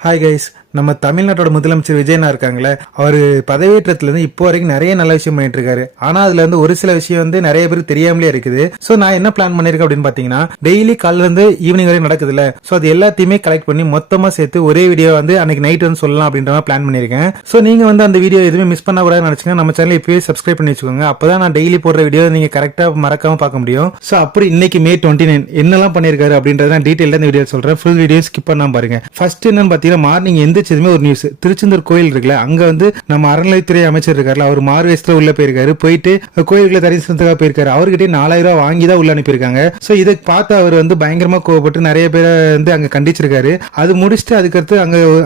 Hi guys, நம்ம தமிழ்நாட்டோட முதலமைச்சர் விஜயனா இருக்காங்களே, அவர் பதவியேற்றத்துலேருந்து இப்போ வரைக்கும் நிறைய நல்ல விஷயம் பண்ணிட்டு இருக்காரு. ஆனால் அதுல வந்து ஒரு சில விஷயம் வந்து நிறைய பேருக்கு தெரியாமலே இருக்குது. ஸோ நான் என்ன பிளான் பண்ணியிருக்கேன் அப்படின்னு பார்த்தீங்கன்னா, டெய்லி காலையில இருந்து ஈவினிங் வரைக்கும் நடக்குதுல்ல, ஸோ அது எல்லாத்தையுமே கலெக்ட் பண்ணி மொத்தமாக சேர்த்து ஒரே வீடியோ வந்து அன்னைக்கு நைட் வந்து சொல்லலாம் அப்படின்ற மாதிரி பிளான் பண்ணியிருக்கேன். ஸோ நீங்க வந்து அந்த வீடியோ எதுவுமே மிஸ் பண்ணக்கூடாதுன்னு நினைச்சீங்கன்னா நம்ம சேனல் இப்போயே சப்ஸ்கிரைப் பண்ணி வச்சுக்கோங்க. அப்பதான் நான் டெய்லி போடுற வீடியோ நீங்க கரெக்டாக மறக்காம பார்க்க முடியும். ஸோ அப்படி இன்னைக்கு May 29 என்னெல்லாம் பண்ணியிருக்காரு அப்படின்றத நான் டீட்டெயிலாக இந்த வீடியோ சொல்றேன். ஃபுல் வீடியோ ஸ்கிப் பண்ணாம பாருங்க. ஃபர்ஸ்ட் என்னன்னு பார்த்தீங்கன்னா, மார்னிங் எந்திரிச்சதுமே ஒரு நியூஸ். திருச்செந்தூர் கோயில் இருக்குல்ல, அங்க வந்து நம்ம அறநிலைத்துறை அமைச்சர் இருக்காருல, அவர் மார்வேஸ்ல உள்ள போயிருக்காரு. போயிட்டு கோயிலுக்குள்ள தரிசனத்துக்காக போயிருக்காரு. அவர்கிட்ட 4000 ரூபாய் வாங்கி தான் உள்ள அனுப்பியிருக்காங்க. ஸோ இதை பார்த்து அவர் வந்து பயங்கரமா கோவப்பட்டு நிறைய பேரை வந்து அங்க கண்டிச்சிருக்காரு. அது முடிச்சுட்டு அதுக்கடுத்து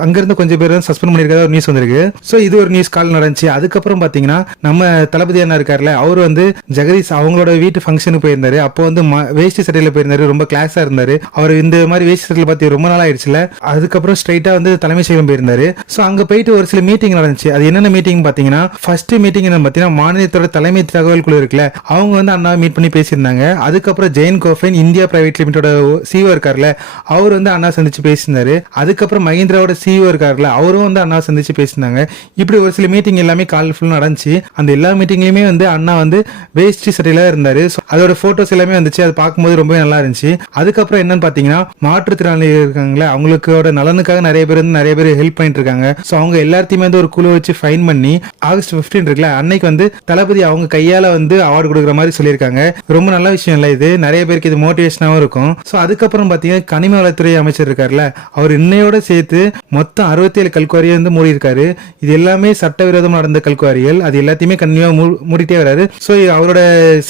அங்கிருந்து கொஞ்சம் பேர் சஸ்பெண்ட் பண்ணிருக்காரு ஒரு நியூஸ் வந்திருக்கு. ஸோ இது ஒரு நியூஸ் கால் நடந்துச்சு. அதுக்கப்புறம் பாத்தீங்கன்னா, நம்ம தளபதி அண்ணா இருக்காருல்ல, அவர் வந்து ஜெகதீஷ் அவங்களோட வீட்டு ஃபங்க்ஷனுக்கு போயிருந்தாரு. அப்போ வந்து வேஷ்டி சட்டையில போயிருந்தாரு, ரொம்ப கிளாஸா இருந்தாரு. அவர் இந்த மாதிரி வேஷ்டி சட்டையில பார்த்து ரொம்ப நாள் ஆயிடுச்சுல. அதுக்கப்புறம் ஸ்ட்ரைட்டா வந்து தலைமைச் செயலம் போயிருந்தாரு. சோ அங்க போயிட்டு ஒரு சில மீட்டிங் நடந்துச்சு. அது என்னென்ன மீட்டிங் பாத்தீங்கன்னா, ஃபர்ஸ்ட் மீட்டிங் என்ன பாத்தீங்கன்னா, மாநிலத்தோட தலைமை தகவல் குழு இருக்குல்ல, அவங்க வந்து அண்ணா மீட் பண்ணி பேசியிருந்தாங்க. அதுக்கப்புறம் ஜெயின் கோஃபைன் இந்தியா பிரைவேட் லிமிட்டோட சிஓ இருக்காருல்ல, அவர் வந்து அண்ணா சந்திச்சு பேசியிருந்தாரு. அதுக்கப்புறம் மஹிந்திராவோட சிஓ இருக்காருல்ல, அவரும் வந்து அண்ணா சந்திச்சு பேசியிருந்தாங்க. இப்படி ஒரு சில மீட்டிங் எல்லாமே கால் ஃபுல் நடந்துச்சு. அந்த எல்லா மீட்டிங்லயுமே வந்து அண்ணா வந்து வேஷ்டி சட்டையில இருந்தாரு. அதோட போட்டோஸ் எல்லாமே வந்துச்சு. அது பார்க்கும்போது ரொம்ப நல்லா இருந்துச்சு. அதுக்கப்புறம் என்னன்னு பாத்தீங்கன்னா, மாற்றுத்திறனாளி இருக்காங்களே, அவங்களுக்கோட நலனுக்காக நிறைய பேர் ஹெல்ப் பண்ணிட்டு இருக்காங்க. சோ அவங்க எல்லாத்தையுமே வந்து ஒரு குழு வச்சு ஃபைன் பண்ணி ஆகஸ்ட் 15 இருக்குல்ல, அன்னைக்கு வந்து தளபதி அவங்க கையால வந்து அவார்டு கொடுக்குற மாதிரி சொல்லியிருக்காங்க. ரொம்ப நல்ல விஷயம் இல்ல இது? நிறைய பேருக்கு இது மோட்டிவேஷனாவும் இருக்கும். சோ அதுக்கப்புறம் பாத்தீங்கன்னா, கனிம வளத்துறை அமைச்சர் இருக்காருல்ல, அவர் இன்னையோட சேர்த்து மொத்தம் 67 கல்குவாரியை வந்து மூடி இருக்காரு. இது எல்லாமே சட்டவிரோதம் நடந்த கல்குவாரிகள். அது எல்லாத்தையுமே கண்டிப்பா மூடிட்டே வராரு. சோ அவரோட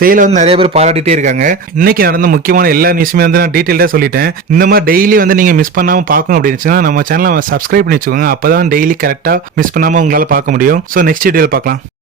செயலை வந்து நிறைய பேர் பாராட்டிட்டே இருக்காங்க. இன்னைக்கு நடந்த முக்கியமான எல்லா நியூஸுமே வந்து நான் டீட்டெயிலா சொல்லிட்டேன். இந்த மாதிரி டெய்லி வந்து நீங்க மிஸ் பண்ணாம பார்க்கணும் அப்படின்னு நம்ம சேனலை சப்ஸ்கிரைப் பண்ணி வச்சுக்கோங்க. அப்பதான் டெய்லி கரெக்டா மிஸ் பண்ணாம உங்களால பார்க்க முடியும். சோ நெக்ஸ்ட் வீடியோல பார்க்கலாம்.